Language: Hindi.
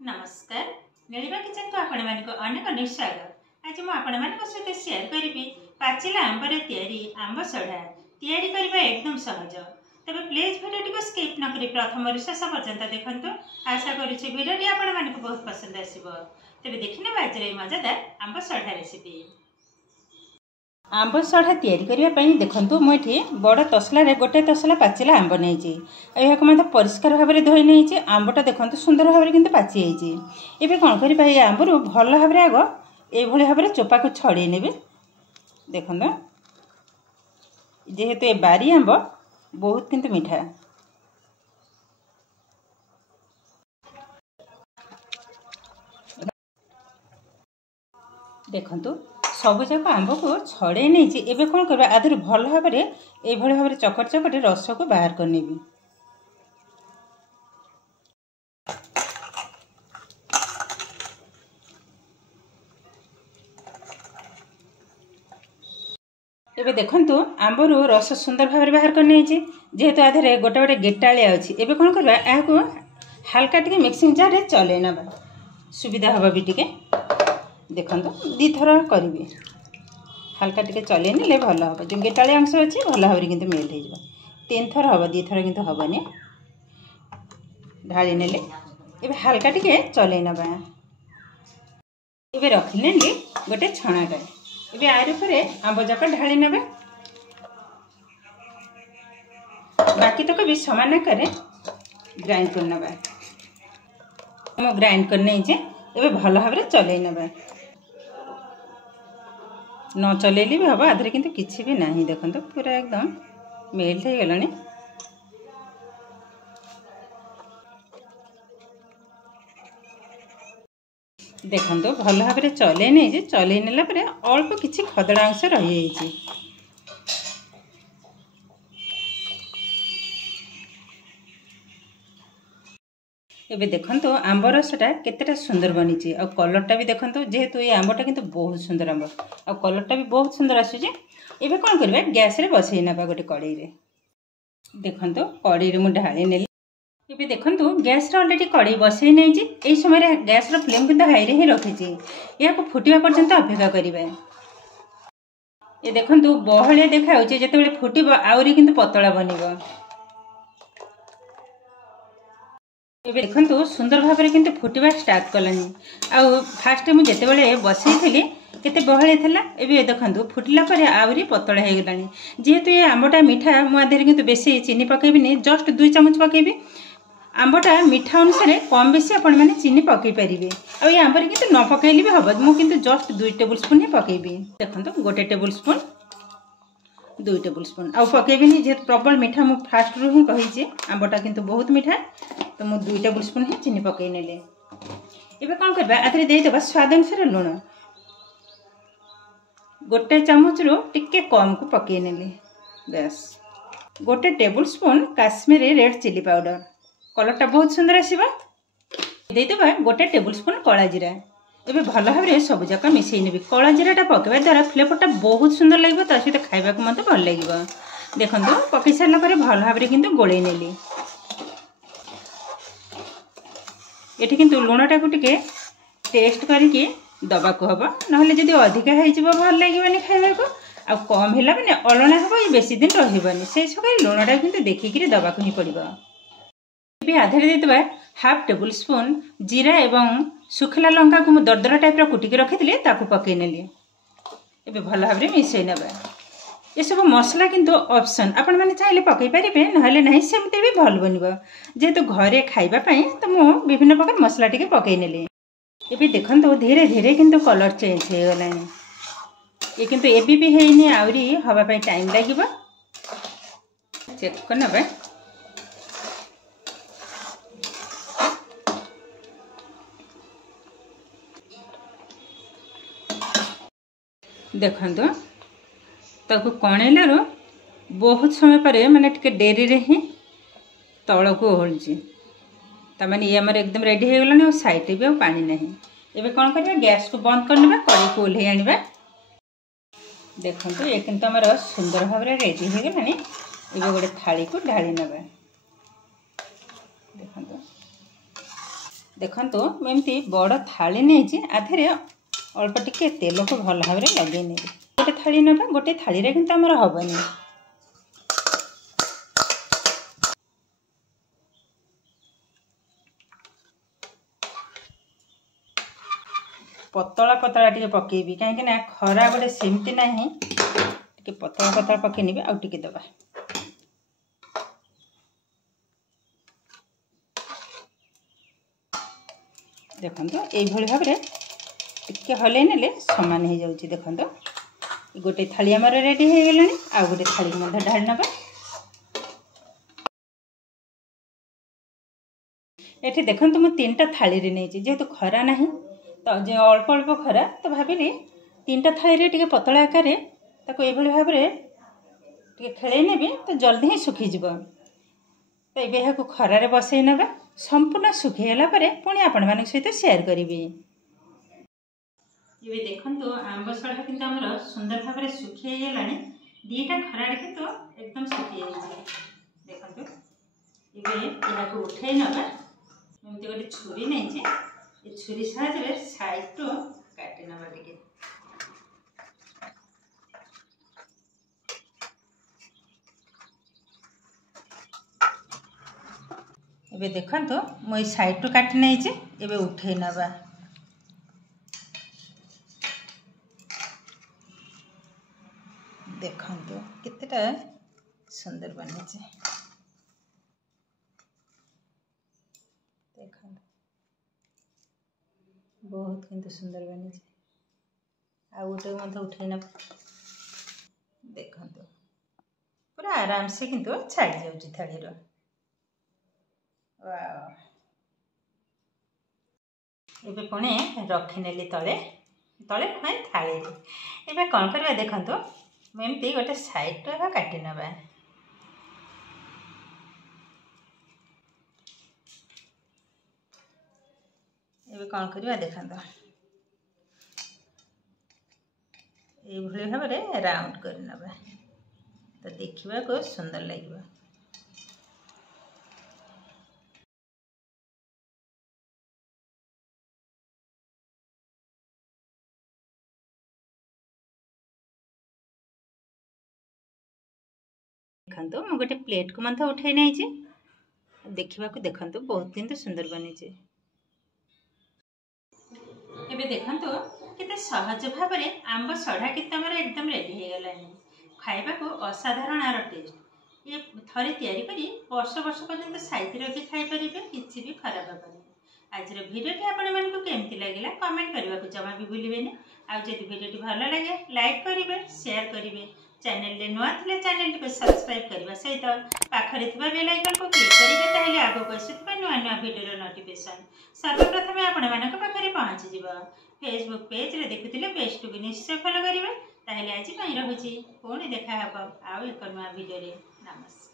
नमस्कार नीलिमा किचन को आपण मानक अनेक अनेक स्वागत। आज मु आपण मानक सहित शेयर करी पाचिला आंबर तैयारी आंब सढ़ा तैयारी करबा एकदम सहज। तबे प्लीज वीडियो को स्किप न करी प्रथम शेष पर्यंत देखंतु। आशा करूछि वीडियो आपण मानक बहुत पसंद आसीबो। तबे देखिने बाजरे मजेदार आंब सढ़ा रेसिपी। आंब सढ़ा तैयारी करने देखु मुझे बड़ तसलार गोटे तसला पाचिला आंब नहीं यहाँ परिष्कार भाव में धोई नहीं आंबटा देखो सुंदर भाव में पाची एवं कौन कर आंबर भल भाव में आग ये भाव में चोपा को छड़े ने देख जेहेतु ये बारी आंब बहुत किंतु मीठा देखु सबुजाक आंब को छड़े नहीं एवं कौन कर आधर भल भाव में ये भाव में चकट चकट रस को बाहर करने एबे देखंतु आंबर रस सुंदर भाव में बाहर करने जेहेतु आधे गोटे गोटे गेटालिया अच्छी एवं कौन करवा यहाँ हल्का टे मिक्सिंग जार रे चले ना सुविधा हम भी टे देखो दी थर करी हल्का टे चले ने भल हम जो गेटाली अंश अच्छी भल भाव में मेल्ट हो 3 थर हम 2 थर किंतु हेनी ढाली ने हल्का टे चले ना ये रखिने गोटे छणाटा ये आर आंब जाक ढाली ने बाकी तक भी समान आकार ग्राइंड करना ग्राइंड करने ये भल भाव में चल ना न चलेली भी हम आधे किंतु किसी भी नहीं देखो पूरा एकदम मेल्ट हो गलानी देखो भल भाव में चले नहीं चले नेला अल्प किसी खदड़ा अंश रही एबे देखंतु आंब रसटा केतेटा सुंदर बनी आ कलरटा भी देखंतु जेहेतु ये आंबटा किंतु बहुत सुंदर आंब आ कलरटा भी बहुत सुंदर आसुचे। एबे कोन करबे गैस रे बसई नबा गोटे कड़ाई रे देखंतु कड़ाई रे मु ढाली नेली एबे देखंतु गैस रे ऑलरेडी कड़ाई बसई नै जे एई समय रे गैस रो फ्लेम किंतु हाई रे ही रखिची या को फुटिबा पर्यंत अपेक्षा करिवे। ये देखंतु बहळिया देखाउचे जेतेबेले फुटिबो आउरी किंतु पतळा बनिबो एबे देखंतु सुंदर भाव में किंतु फुटिबा स्टार्ट कलानी आउ फास्ट मुझे जिते बसई थी केते बहली थिला एबे देखंतु फुटिला पर आउरी पतळा हो गलानी जेहेतु ये आंबटा मीठा मुझे किंतु बेसी चीनी पकेबिनी जस्ट 2 चम्मच पकेबी आंबटा मीठा अनुसार कम बेसी आपण माने चीनी पकई परिबे आ ये आंबर किंतु न पकेइली भी हबो मु किंतु जस्ट 2 टेबल स्पून ही पकेबी देखंतु गोटे टेबल स्पून 2 टेबल स्पून आ पकेबिनी जे प्रबल मीठा मु फास्ट रु ही कहिजे आंबटा किंतु बहुत मीठा तो मु 2 टेबल स्पून ही चीनी पकई नेले एबे कोन करबा आथरे देई देबा स्वाद अनुसार लूण गोटे चम्मच रु टिके कम को पकई नेले बस गोटे tablespoon Kashmiri red chilli powder कलरटा बहुत सुंदर आसीबा देई देबा गोटे टेबल स्पून काला जीरा एबे भल भाव में सब जाक मिसई नेबी कला जीराटा पकेबा द्वारा फ्लेवरटा बहुत सुंदर लगे ता सहित खाइबा को मते भल लगे देखंतु पकई सारला परे भल भाव में किंतु गोळेई नेली एठी किंतु लूणटा को टिके टेस्ट करके दबा को हबो नहले जदी अधिका होई जिवो भल लागेबानी खाइबा को आ कम हैला माने अलणा हबो ई बेसी दिन रहिबानी से सकाय लूणटा किंतु देखि कि दबा को ही पड़िबो एबे आधे देतबा हाफ टेबल स्पून जीरा एवं सुखला लंका को मु दरदरा टाइप रो कुटी के रखिथिले ताकू पकई नेली एबे भल भाव में मिसई नेबा ये सब मसला किंतु ऑप्शन आपण माने चाहिले पकई परिबे नहले नहीं सेमते भी भल बनिबो जेतु घरे खाइबा पई त मु विभिन्न प्रकार मसला टिके पकई नेली एबे देखंतु धीरे धीरे किंतु कलर चेंज हे गलानी ये किंतु एबी भी हेइनी आउरी हवा पई टाइम लागिबो चेक करनबे देखंतु ताकू कणेलारो बहुत समय पर माने टिके डेरी रे ही तल को ओहलची तमाने ये हमर एकदम रेडी हो गलानी और साइड भी पानी नहीं एबे कोन करबा गैस को बंद करनेबा कड़ी को ओल्हे आनिबा देखंतु ये किंतु हमर सुंदर भाव रे रेडी हो गलानी एबे गोटे थाली को ढाली नेबा देखंतु देखो एमती बड़ थाली नहीं आधे अल्प टिके तेल को भल भाव में लगे नहीं गोटे थाली ना गोटे थाली रे किंतु आमर हेनी पतला पतला टे पकेबी कहीं खरा गोटे सेमती ना टे पतला पतला पकेनी आउ टे दबा देखो ये भाव में टिके हल ने सामान हो जाऊँ देखो गोटे थाली आमर रेडी हो गला आ गोटे थाली को ढाली नवा ये देखो मुझे 3टा थाली नहीं जेहेतु खरा ना तो जो अल्प अल्प खरा तो भाविली 3टा थाली टे पतला आकार ये भाव में खेल नेबी तो जल्दी ही सुखीज तो ये खरारे बसई नवा संपूर्ण सुखीगला पुणी आपण मान सहित शेयर करी ये देखो आंब सढ़ा किंतु आमर सुंदर भाव में सुखी गला 2टा खरारे किंतु एकदम सुखी देखो ये उठे नवा एमती गोटे छुरी नहीं ये छुरी साहाय्य साइड टू काटी नवा टे ये देखो मुझे साइड टू काटी नहीं ये उठे नवा देखो केतेटा सुंदर बनी देखो बहुत किंतु सुंदर बनी आ गोटे मत उठे ना देखो पूरा आराम से किंतु छाड़ी जाऊँ थाली ये पुणी रखिनेली तले तले पुणी थाली ए कौन करवा देखो एमती गोटे साइड टा काटी नवा ये कौन करवा देखो ये भाव में राउंड कर नवा तो देखा को सुंदर लगे देखो मु गोटे प्लेट को मत उठे नहीं देखा देखो बहुत किंतु सुंदर बनी एबे देखो केते सहज भाव में आंब सढ़ा किंतु आमर एकदम रेडी हो गला खाइबा को असाधारण आर टेस्ट ये थरे तैयारी करी वर्ष वर्ष पर्यंत साइति रखी खाई परिबे किछि भी खराब हेबनी आज भिडियोटी आपण मानकु केमति लागिला कमेंट करबा को जमा भी भूलिबेनी आ जदि भिडियोटी भलो लागे लाइक करिवे शेयर करिवे चैनल ले नुआ थिले चैनल को सब्सक्राइब करबा सहित पाखरे थिबा बेल आइकन को क्लिक करिवे ताहेले आगो आसुथिबा नुआ नुआ भिडियो नोटिफिकेशन सर्वप्रथम आपण मानक पाखरे पहुंची जिवो फेसबुक पेज रे देखुथिले पेज टू निश्चय फॉलो करिवे ताहेले आज पई रहुची पुणी देखा हबो आउ एक नुआ भिडियो रे नमस्कार।